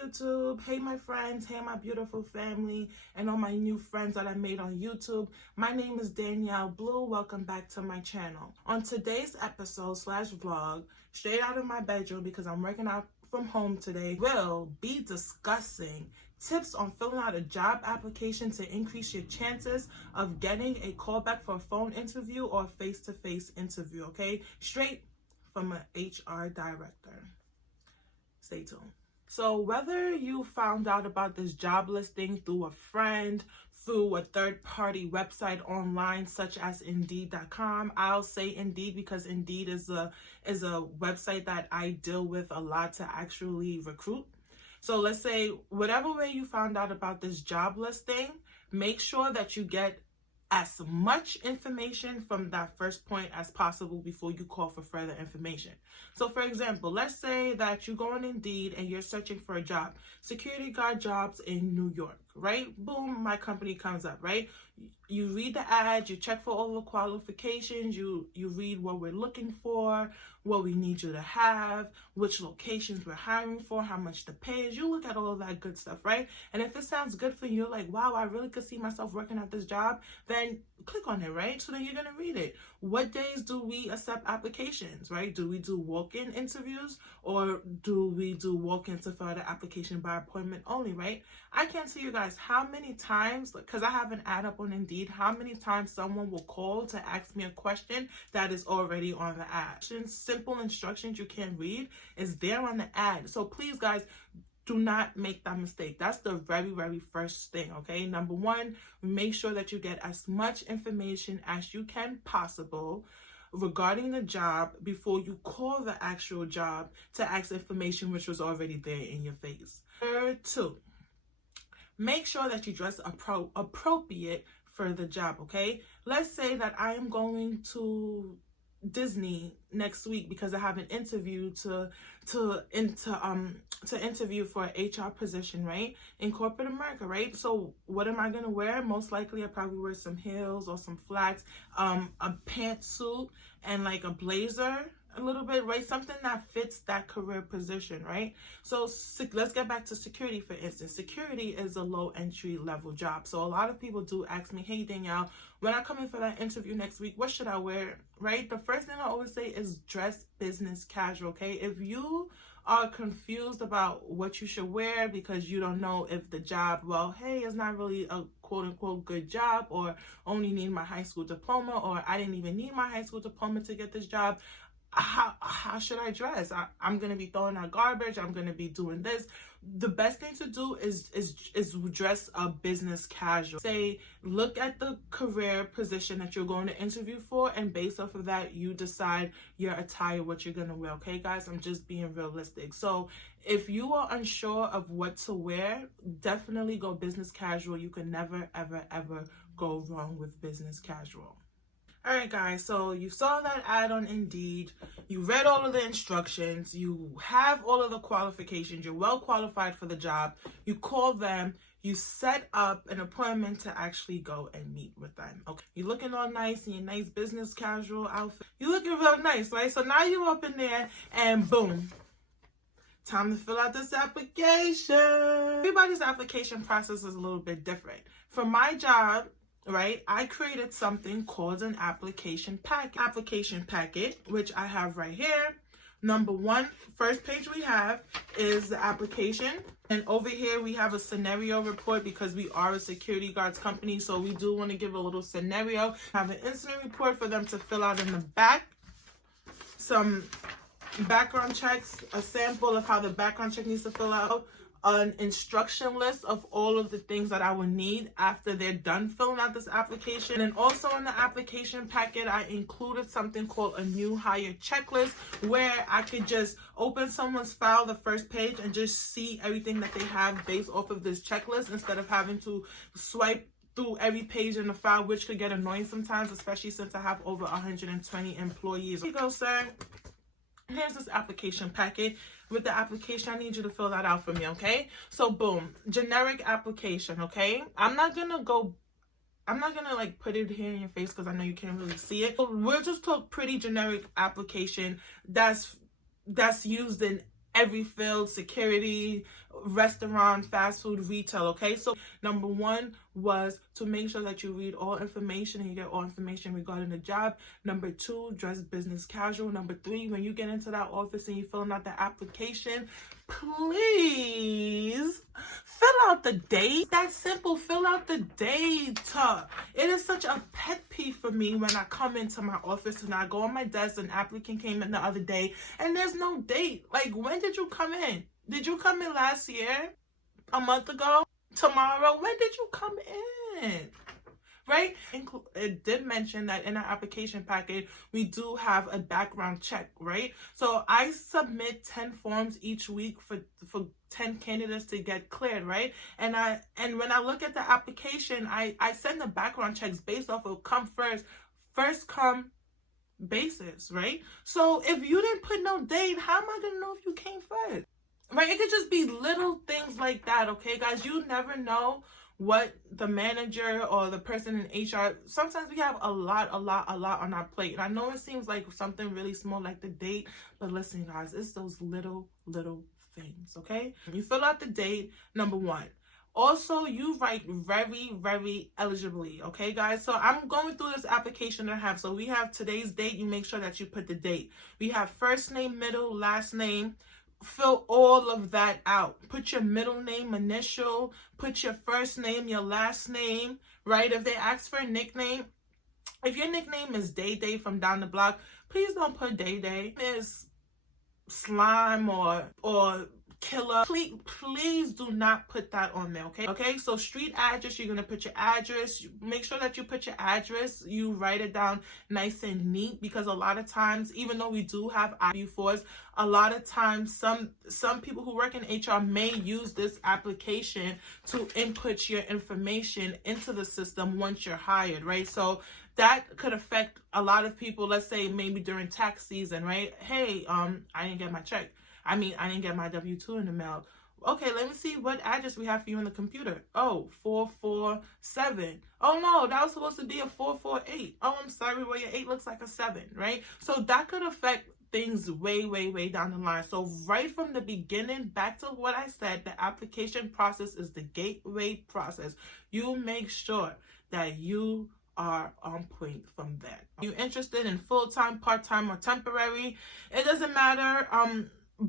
YouTube. Hey my friends, hey my beautiful family, and all my new friends that I made on YouTube. My name is Danielle Blue. Welcome back to my channel. On today's episode slash vlog, straight out of my bedroom because I'm working out from home today, we'll be discussing tips on filling out a job application to increase your chances of getting a callback for a phone interview or face-to-face interview, okay? Straight from an HR director. Stay tuned. So whether you found out about this job listing through a friend, through a third-party website online such as Indeed.com, I'll say Indeed because Indeed is a website that I deal with a lot to actually recruit. So let's say whatever way you found out about this job listing, make sure that you get as much information from that first point as possible before you call for further information. So for example, let's say that you go on Indeed and you're searching for a job, security guard jobs in New York, right? Boom, my company comes up, right? You read the ad, you check for all the qualifications, you read what we're looking for, what we need you to have, which locations we're hiring for, how much the pay is. You look at all of that good stuff, right? And if it sounds good for you, like, wow, I really could see myself working at this job, then click on it, right? So then you're gonna read it. What days do we accept applications, right? Do we do walk-in interviews or do we do walk-in to fill the application by appointment only, right? I can't tell you guys how many times, because I have an ad up on Indeed, how many times someone will call to ask me a question that is already on the ad. Simple instructions you can read is there on the ad. So please guys, do not make that mistake. That's the very, very first thing, okay? Number one, make sure that you get as much information as you can possible regarding the job before you call the actual job to ask information which was already there in your face. Number two, make sure that you dress appropriate for the job, okay? Let's say that I am going to Disney next week because I have an interview to interview for an HR position, right, in corporate America, right? So what am I gonna wear? Most likely I probably wear some heels or some flats, a pantsuit and like a blazer a little bit, right? Something that fits that career position, right? So let's get back to security, for instance. Security is a low entry level job. So a lot of people do ask me, hey Danielle, when I come in for that interview next week, what should I wear, right? The first thing I always say is dress business casual, okay? If you are confused about what you should wear because you don't know if the job, well, hey, it's not really a quote unquote good job, or only need my high school diploma, or I didn't even need my high school diploma to get this job, how should I dress? I'm gonna be throwing out garbage. I'm gonna be doing this. The best thing to do is dress a business casual. Say, look at the career position that you're going to interview for, and based off of that, you decide your attire, what you're gonna wear. Okay, guys, I'm just being realistic. So if you are unsure of what to wear, definitely go business casual. You can never, ever, ever go wrong with business casual. All right, guys, so you saw that ad on Indeed, you read all of the instructions, you have all of the qualifications, you're well qualified for the job, you call them, you set up an appointment to actually go and meet with them. Okay, you're looking all nice in your nice business casual outfit. You're looking real nice, right? So now you're up in there and boom, time to fill out this application. Everybody's application process is a little bit different. For my job, right, I created something called an application packet, which I have right here. Number one, first page we have is the application, and over here we have a scenario report because we are a security guards company, so we do want to give a little scenario. Have an incident report for them to fill out in the back, some background checks, a sample of how the background check needs to fill out, an instruction list of all of the things that I will need after they're done filling out this application. And also in the application packet, I included something called a new hire checklist, where I could just open someone's file, the first page, and just see everything that they have based off of this checklist instead of having to swipe through every page in the file, which could get annoying sometimes, especially since I have over 120 employees. Here you go, sir. Here's this application packet. With the application, I need you to fill that out for me, okay? So boom, generic application, okay? I'm not gonna like put it here in your face because I know you can't really see it. We'll just talk pretty generic application that's used in every field: security, restaurant, fast food, retail. Okay, so number one was to make sure that you read all information and you get all information regarding the job. Number two, dress business casual. Number three, when you get into that office and you're filling out the application, please fill out the date. That's simple. Fill out the date. It is such a pet peeve for me when I come into my office and I go on my desk. An applicant came in the other day and there's no date. Like, when did you come in? Did you come in last year? A month ago? Tomorrow? When did you come in? Right? It did mention that in our application packet, we do have a background check, right? So I submit 10 forms each week for 10 candidates to get cleared, right? And when I look at the application, I send the background checks based off of first come basis, right? So if you didn't put no date, how am I gonna know if you came first? Right? It could just be little things like that, okay, guys? You never know what the manager or the person in HR, sometimes we have a lot on our plate. And I know it seems like something really small like the date, but listen, guys, it's those little things, okay? You fill out the date, number one. Also, you write very eligibly, okay, guys? So I'm going through this application that I have. So we have today's date. You make sure that you put the date. We have first name, middle, last name. Fill all of that out. Put your middle name, initial, put your first name, your last name, right? If they ask for a nickname, if your nickname is Day Day from down the block, please don't put Day Day. It's Slime or Killer. Please do not put that on there, okay? So street address, you're gonna put your address. Make sure that you put your address, you write it down nice and neat, because a lot of times, even though we do have I-4s, a lot of times some people who work in HR may use this application to input your information into the system once you're hired, right? So that could affect a lot of people. Let's say maybe during tax season, right? Hey, I didn't get my check. I didn't get my W-2 in the mail. Okay, let me see what address we have for you on the computer. Oh, 447. Oh, no, that was supposed to be a 448. Oh, I'm sorry. Well, your 8 looks like a 7, right? So that could affect things way down the line. So right from the beginning, back to what I said, the application process is the gateway process. You make sure that you are on point from that. You're interested in full-time, part-time, or temporary, it doesn't matter.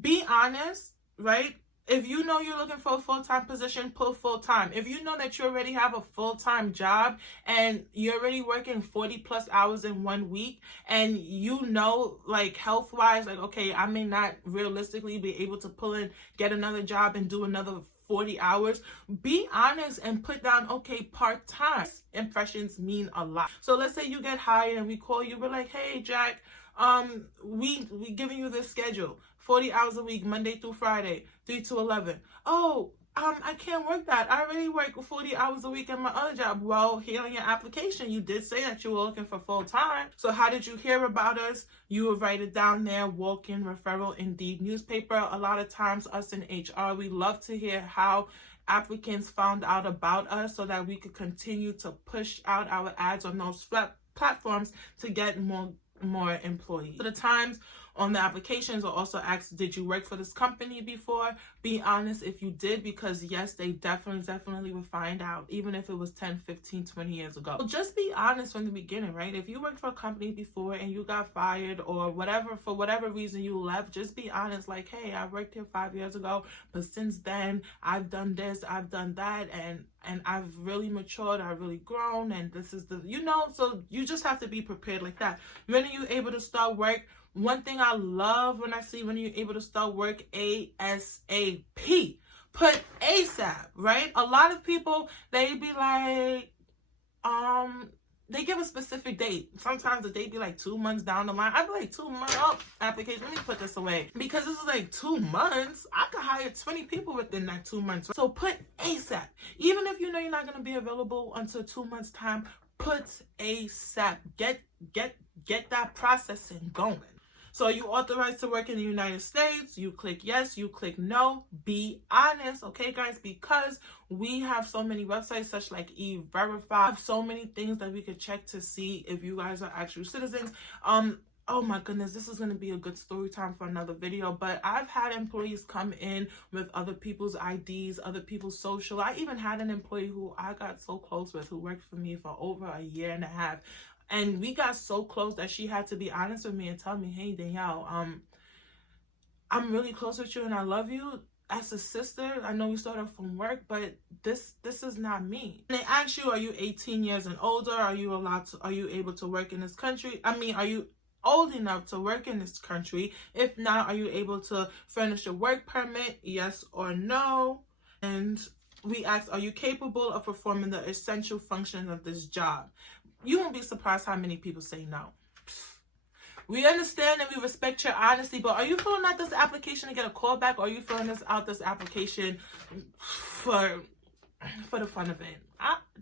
Be honest, right? If you know you're looking for a full-time position, put full-time. If you know that you already have a full-time job and you're already working 40 plus hours in 1 week, and you know, like, health-wise, like, okay, I may not realistically be able to get another job and do another 40 hours, be honest and put down, okay, part-time. Impressions mean a lot. So let's say you get hired and we call you, we're like, hey, Jack, we giving you this schedule, 40 hours a week, Monday through Friday, 3 to 11. Oh, I can't work that. I already work 40 hours a week at my other job. Well, here on your application, you did say that you were looking for full time. So how did you hear about us? You would write it down there, walk-in, referral, Indeed, newspaper. A lot of times us in HR, we love to hear how applicants found out about us so that we could continue to push out our ads on those platforms to get more employees. So the times on the applications are also asked, did you work for this company before? Be honest if you did, because yes, they definitely will find out, even if it was 10, 15, 20 years ago. So just be honest from the beginning, right? If you worked for a company before and you got fired or whatever, for whatever reason you left, just be honest, like, hey, I worked here 5 years ago, but since then I've done this, I've done that, and I've really matured, I've really grown, and this is the, so you just have to be prepared like that. When are you able to start work? One thing I love when you're able to start work, ASAP. Put ASAP, right? A lot of people, they be like, they give a specific date. Sometimes the date be like 2 months down the line. I'd be like, 2 months, application, let me put this away. Because this is like 2 months, I could hire 20 people within that 2 months. So put ASAP. Even if you know you're not going to be available until 2 months time, put ASAP. Get that processing going. So you authorized to work in the United States, you click yes, you click no. Be honest, okay, guys, because we have so many websites such like E-Verify, so many things that we could check to see if you guys are actual citizens. oh my goodness, this is going to be a good story time for another video. But I've had employees come in with other people's IDs, other people's social. I even had an employee who I got so close with, who worked for me for over a year and a half. And we got so close that she had to be honest with me and tell me, hey, Danielle, I'm really close with you and I love you. As a sister, I know we started from work, but this is not me. And they ask you, are you 18 years and older? Are you able to work in this country? I mean, are you old enough to work in this country? If not, are you able to furnish a work permit? Yes or no? And we ask, are you capable of performing the essential functions of this job? You won't be surprised how many people say no. We understand and we respect your honesty, but are you filling out this application to get a call back, or are you filling this application for the fun of it?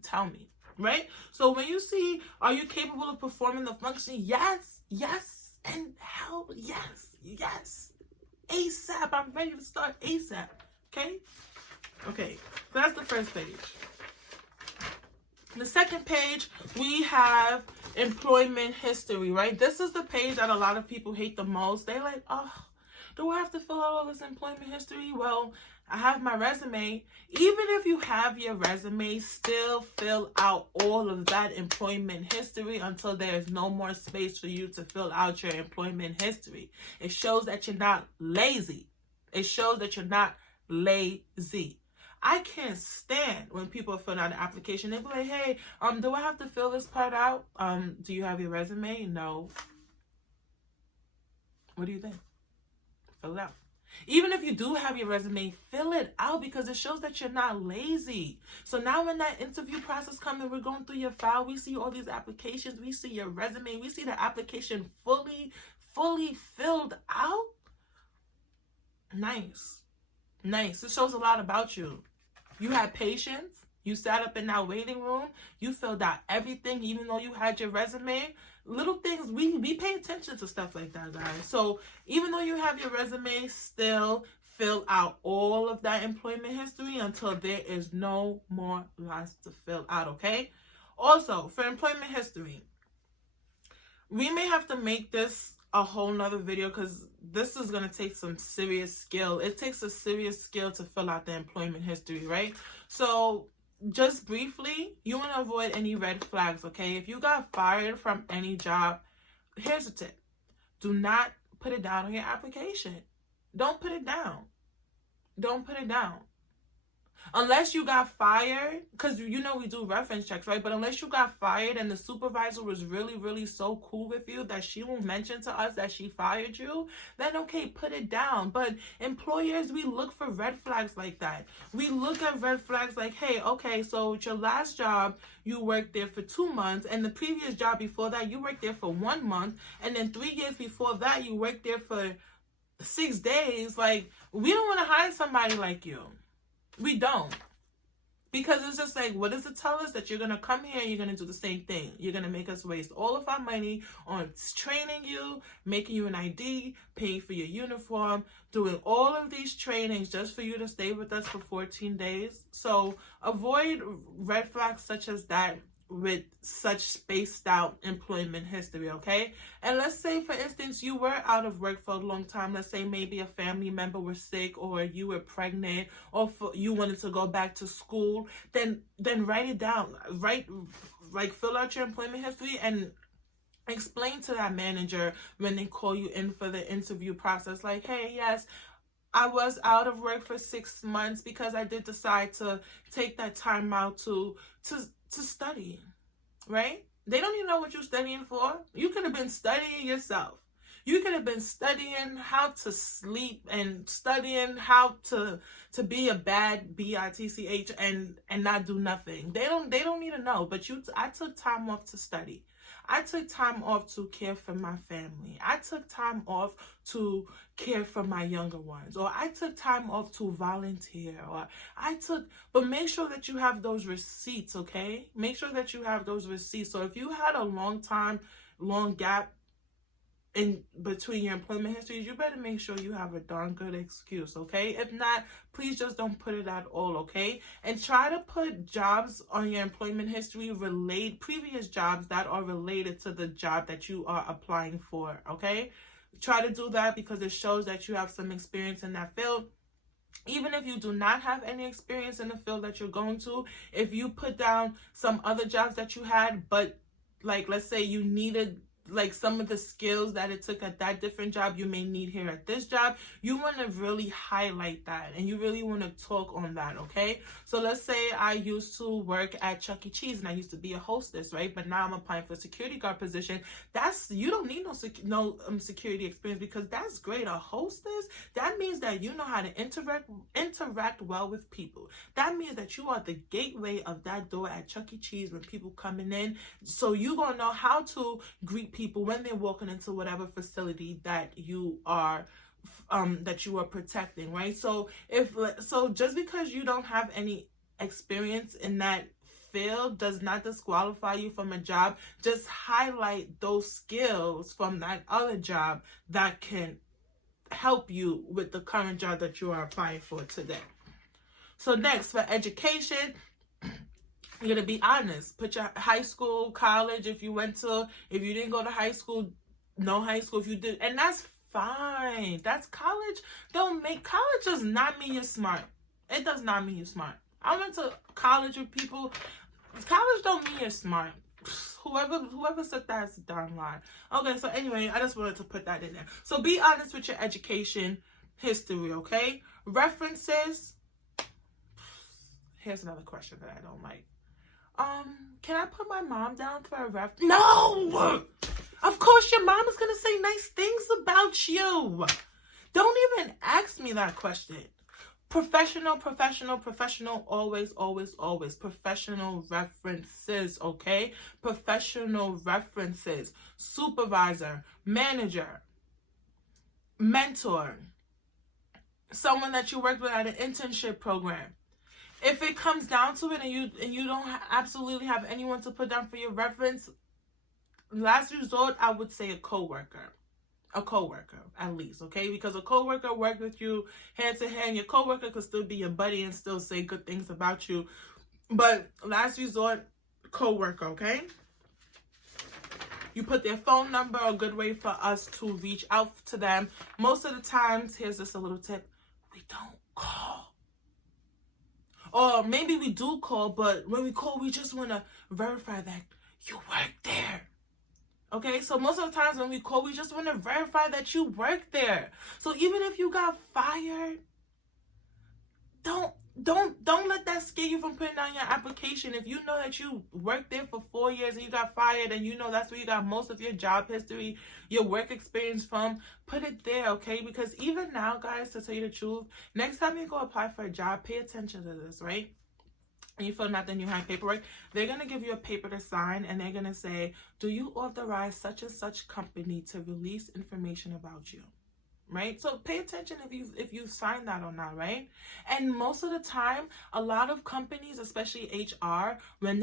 Tell me, right? So when you see, are you capable of performing the function? Yes, yes, and hell yes, yes. ASAP, I'm ready to start ASAP, okay? Okay, so that's the first page. The second page, we have employment history, right? This is the page that a lot of people hate the most. They're like, oh, do I have to fill out all this employment history? Well, I have my resume. Even if you have your resume, still fill out all of that employment history until there's no more space for you to fill out your employment history. It shows that you're not lazy. It shows that you're not lazy. I can't stand when people fill out an application. They be like, hey, do I have to fill this part out? Do you have your resume? No. What do you think? Fill it out. Even if you do have your resume, fill it out, because it shows that you're not lazy. So now when that interview process comes and we're going through your file, we see all these applications, we see your resume, we see the application fully filled out. Nice. Nice. It shows a lot about you. You had patience. You sat up in that waiting room. You filled out everything, even though you had your resume. Little things, we pay attention to stuff like that, guys. So even though you have your resume, still fill out all of that employment history until there is no more lines to fill out, okay? Also, for employment history, we may have to make this a whole nother video, because this is going to take some serious skill. It takes a serious skill to fill out the employment history, right? So just briefly, you want to avoid any red flags, okay? If you got fired from any job, here's a tip. Do not put it down on your application. Don't put it down. Don't put it down. Unless you got fired, because you know we do reference checks, right? But unless you got fired and the supervisor was really so cool with you that she won't mention to us that she fired you, then okay, put it down. But employers, we look for red flags like that. We look at red flags like, hey, okay, so your last job, you worked there for 2 months, and the previous job before that, you worked there for 1 month, and then 3 years before that, you worked there for 6 days. Like, we don't want to hire somebody like you. We don't. Because it's just like, what does it tell us? That you're going to come here and you're going to do the same thing. You're going to make us waste all of our money on training you, making you an ID, paying for your uniform, doing all of these trainings just for you to stay with us for 14 days. So avoid red flags such as that with such spaced out employment history, okay? And let's say, for instance, you were out of work for a long time. Let's say maybe a family member was sick, or you were pregnant, or you wanted to go back to school. Then write it down. Fill out your employment history and explain to that manager when they call you in for the interview process, like, hey, yes, I was out of work for 6 months because I did decide to take that time out to study, right? They don't even know what you're studying for. You could have been studying yourself. You could have been studying how to sleep and studying how to be a bad bitch and not do nothing. They don't need to know. But I took time off to study. I took time off to care for my family. I took time off to care for my younger ones. Or I took time off to volunteer. But make sure that you have those receipts, okay? Make sure that you have those receipts. So if you had a long gap in between your employment histories, you better make sure you have a darn good excuse, okay? If not, please just don't put it at all, okay? And try to put jobs on your employment history, previous jobs that are related to the job that you are applying for, okay? Try to do that because it shows that you have some experience in that field. Even if you do not have any experience in the field that you're going to, if you put down some other jobs that you had, but like, let's say you needed like some of the skills that it took at that different job you may need here at this job, you want to really highlight that and you really want to talk on that, okay? So let's say I used to work at Chuck E. Cheese and I used to be a hostess, right? But now I'm applying for a security guard position. You don't need no security experience, because that's great. A hostess, that means that you know how to interact well with people. That means that you are the gateway of that door at Chuck E. Cheese when people coming in. So you're gonna know how to greet people when they're walking into whatever facility that you are protecting, right? So just because you don't have any experience in that field does not disqualify you from a job. Just highlight those skills from that other job that can help you with the current job that you are applying for today. So next, for education, you're going to be honest. Put your high school, college, if you didn't go to high school, no high school if you did. And that's fine. That's college. College does not mean you're smart. It does not mean you're smart. I went to college with people. College don't mean you're smart. Whoever said that's a darn lie. Okay, so anyway, I just wanted to put that in there. So be honest with your education history, okay? References. Here's another question that I don't like. Can I put my mom down for a reference? No! Of course your mom is going to say nice things about you. Don't even ask me that question. Professional, always, always, always. Professional references, okay? Professional references. Supervisor, manager, mentor, someone that you worked with at an internship program. If it comes down to it and you don't absolutely have anyone to put down for your reference, last resort, I would say a coworker. A coworker, at least, okay? Because a coworker worked with you hand to hand. Your coworker could still be your buddy and still say good things about you. But last resort, coworker, okay? You put their phone number, a good way for us to reach out to them. Most of the times, here's just a little tip, we don't call. Or maybe we do call, but when we call, we just want to verify that you work there. Okay, so most of the times when we call, we just want to verify that you work there. So even if you got fired, don't let that scare you from putting down your application. If you know that you worked there for 4 years and you got fired and you know that's where you got most of your job history, your work experience from, put it there, okay? Because even now, guys, to tell you the truth, next time you go apply for a job, pay attention to this, right? And you fill out the new hire paperwork, they're going to give you a paper to sign and they're going to say, do you authorize such and such company to release information about you? Right? So pay attention if you sign that or not, right? And most of the time, a lot of companies, especially HR, when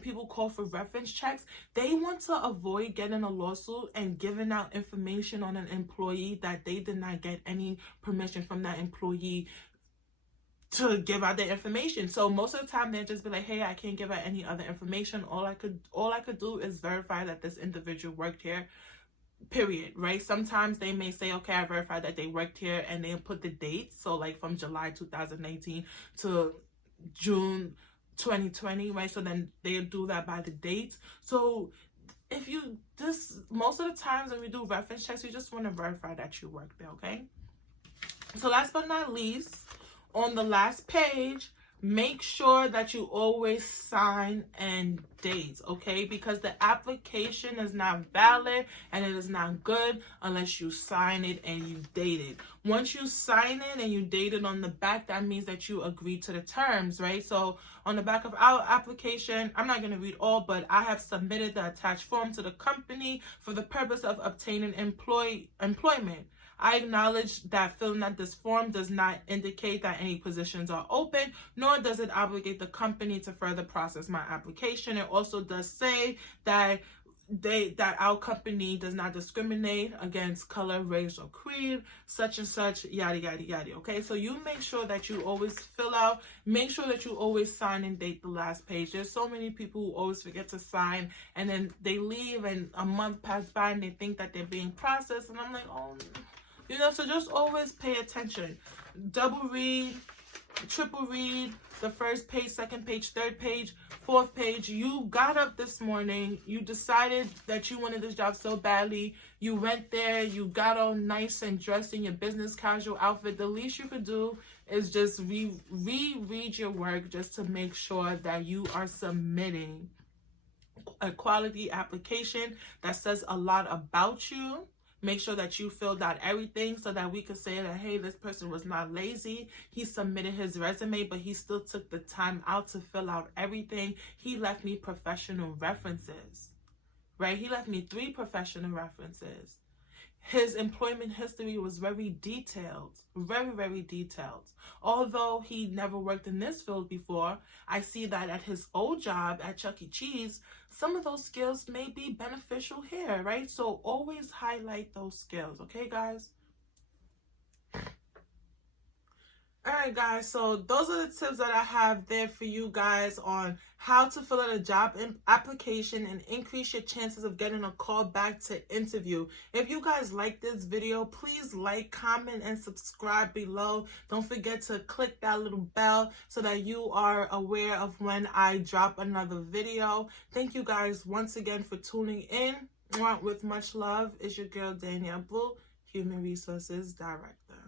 people call for reference checks, they want to avoid getting a lawsuit and giving out information on an employee that they did not get any permission from that employee to give out their information. So most of the time they'll just be like, hey, I can't give out any other information. All I could do is verify that this individual worked here, period, right? Sometimes they may say, okay, I verified that they worked here, and they'll put the dates. So like from July 2019 to June 2020, right? So then they'll do that by the dates. So most of the times when we do reference checks, you just want to verify that you work there, okay? So last but not least, on the last page, make sure that you always sign and date, okay? Because the application is not valid and it is not good unless you sign it and you date it. Once you sign it and you date it on the back, that means that you agree to the terms, right? So on the back of our application, I'm not going to read all, but I have submitted the attached form to the company for the purpose of obtaining employment. I acknowledge that filling out this form does not indicate that any positions are open, nor does it obligate the company to further process my application. It also does say that that our company does not discriminate against color, race, or creed, such and such, yada yada yada. Okay, so you make sure that you always fill out, make sure that you always sign and date the last page. There's so many people who always forget to sign, and then they leave and a month passes by and they think that they're being processed, and I'm like, oh, you know. So just always pay attention, double read, triple read the first page, second page, third page, fourth page. You got up this morning, you decided that you wanted this job so badly, you went there, you got all nice and dressed in your business casual outfit. The least you could do is just reread your work, just to make sure that you are submitting a quality application that says a lot about you. Make sure that you filled out everything so that we could say that, hey, this person was not lazy. He submitted his resume, but he still took the time out to fill out everything. He left me professional references, right? He left me 3 professional references. His employment history was very detailed, very, very detailed. Although he never worked in this field before, I see that at his old job at Chuck E. Cheese, some of those skills may be beneficial here, right? So always highlight those skills, okay, guys? All right, guys, so those are the tips that I have there for you guys on how to fill out a job application and increase your chances of getting a call back to interview. If you guys like this video, please like, comment, and subscribe below. Don't forget to click that little bell so that you are aware of when I drop another video. Thank you guys once again for tuning in. With much love, is your girl Danielle Blue, Human Resources Director.